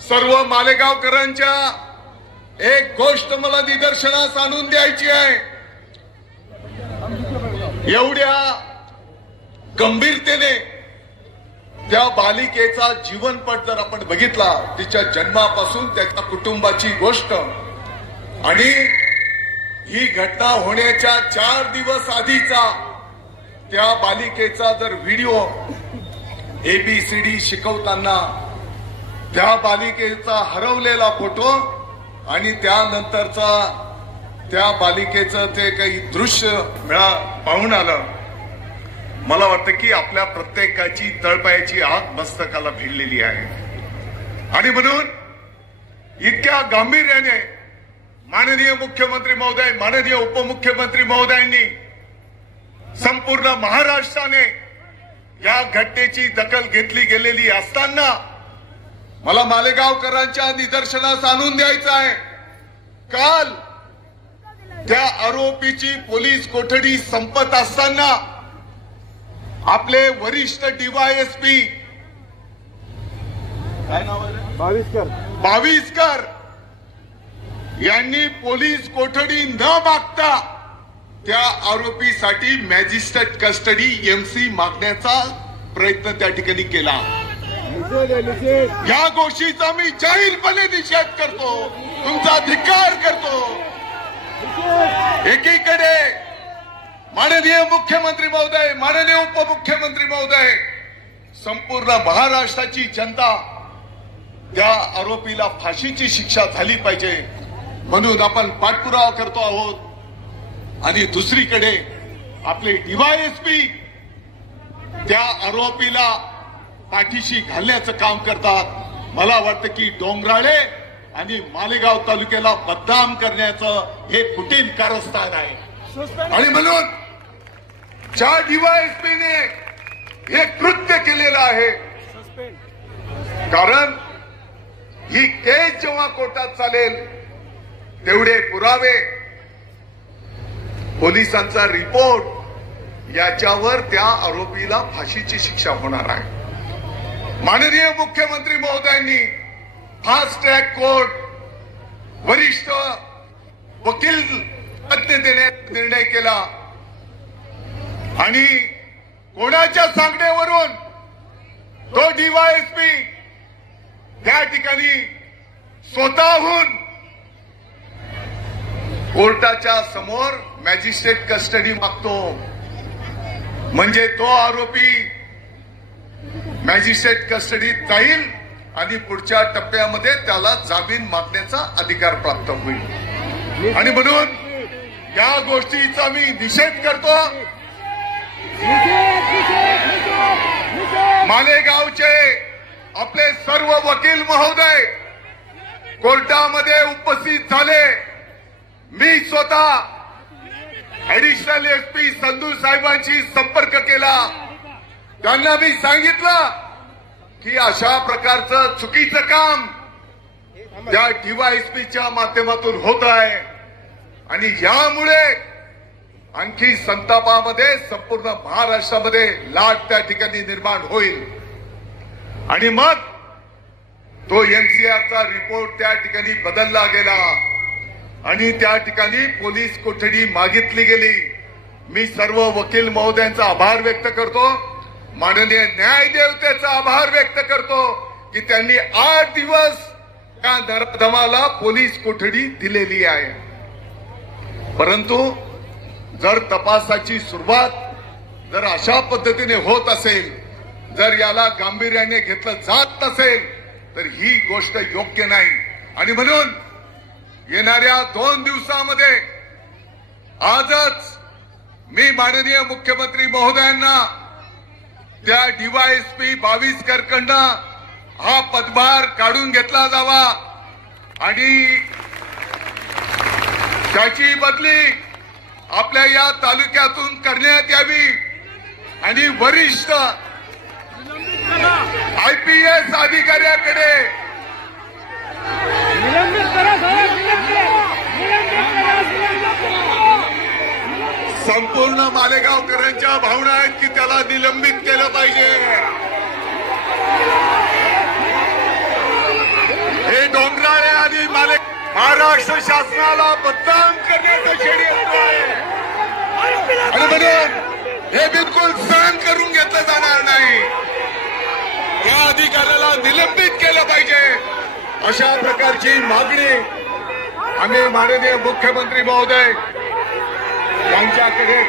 सर्व मालेगावकरांच्या एक गोष्ट मला निदर्शनास आणून द्यायची आहे। एवढ्या गंभीरतेने त्या बालिकेचा जीवनपट जर आपण बघितला, तिच्या जन्मापासून त्याच्या कुटुंबाची गोष्ट, आणि ही घटना होण्याच्या 4 दिवस आधीचा त्या बालिकेचा जर व्हिडिओ, ABCD शिकवताना त्या बालिकेचा हरवलेला फोटो आणि त्यानंतरचा त्या बालिकेचं ते काही दृश्य पाहून आलं, मला वाटतं की आपल्या प्रत्येकाची तळपायाची आग मस्तकाला भिडलेली आहे। आणि म्हणून इतक्या गांभीर्याने माननीय मुख्यमंत्री महोदय, माननीय उपमुख्यमंत्री महोदयांनी, संपूर्ण महाराष्ट्राने या घटनेची दखल घेतली गेलेली असताना मला मालेगावकरांच्या निदर्शनास आणून द्यायचं आहे। काल त्या आरोपीची पोलीस कोठडी संपत असताना आपले वरिष्ठ DYSP बाविस्कर यांनी पोलीस कोठडी न मागता त्या आरोपीसाठी मॅजिस्ट्रेट कस्टडी MC मागण्याचा प्रयत्न त्या ठिकाणी केला। या गोष्टीचा मी जाहीरपणे निषेध करतो, तुमचा धिक्कार करतो। एकीकडे माननीय मुख्यमंत्री महोदय, माननीय उपमुख्यमंत्री महोदय, संपूर्ण महाराष्ट्राची जनता त्या आरोपीला फाशीची शिक्षा झाली पाहिजे म्हणून आपण पाठपुरावा करतो आहोत, आणि दुसरीकडे आपले DYSP त्या आरोपीला पाठीशी घालण्याचं काम करतात। मला वाटतं की डोंगराळे आणि मालेगाव तालुक्याला बदनाम करण्याचं हे कुटील कारस्थान आहे। आणि म्हणून ज्या DYSPने हे कृत्य केलेलं आहे, कारण ही केस जेव्हा कोर्टात चालेल तेवढे पुरावे, पोलिसांचा रिपोर्ट, याच्यावर त्या आरोपीला फाशीची शिक्षा होणार आहे। माननीय मुख्यमंत्री महोदयांनी फास्ट ट्रॅक कोर्ट, वरिष्ठ वकील तज्ञ देण्याचा निर्णय केला, आणि कोणाच्या सांगण्यावरून तो DYSP त्या ठिकाणी स्वतःहून कोर्टाच्या समोर मॅजिस्ट्रेट कस्टडी मागतो, म्हणजे तो आरोपी मॅजिस्ट्रेट कस्टडीत जाईल आणि पुढच्या टप्प्यामध्ये त्याला जामीन मागण्याचा अधिकार प्राप्त होईल। आणि म्हणून या गोष्टीचा मी निषेध करतो। मालेगावचे आपले सर्व वकील महोदय कोर्टामध्ये उपस्थित झाले। मी स्वतः ऍडिशनल SP संधू साहेबांशी संपर्क केला, त्यांना मी सांगितलं की अशा प्रकारचं चुकीचं काम त्या DYSPच्या माध्यमातून होत आहे, आणि यामुळे आणखी संतापामध्ये संपूर्ण महाराष्ट्रामध्ये लाट त्या ठिकाणी निर्माण होईल। आणि मग तो NCRचा रिपोर्ट त्या ठिकाणी बदलला गेला आणि त्या ठिकाणी पोलीस कोठडी मागितली गेली। मी सर्व वकील महोदयांचा आभार व्यक्त करतो, माननीय न्यायदेवतेचा आभार व्यक्त करतो की त्यांनी 8 दिवस त्या नराधमाला पोलीस कोठडी दिलेली आहे। परंतु जर तपासाची सुरुवात जर अशा पद्धतीने होत असेल, जर याला गांभीर्याने घेतलं जात नसेल तर ही गोष्ट योग्य नाही। आणि म्हणून येणाऱ्या 2 दिवसामध्ये आजच मी माननीय मुख्यमंत्री महोदयांना त्या DYSP बाविस्करकडनं हा पदभार काढून घेतला जावा आणि त्याची बदली आपल्या या तालुक्यातून करण्यात यावी, आणि वरिष्ठ IPS अधिकाऱ्याकडे संपूर्ण मालेगावकरांच्या भावना आहेत की त्याला निलंबित केलं पाहिजे। आणि महाराष्ट्र शासनाला बदनाम करण्याचं षडयंत्र आहे आणि म्हणून हे बिलकुल सहन करून घेतलं जाणार नाही. या अधिकाऱ्याला निलंबित केलं पाहिजे अशा प्रकारची मागणी आम्ही माननीय मुख्यमंत्री महोदय यांच्याकडे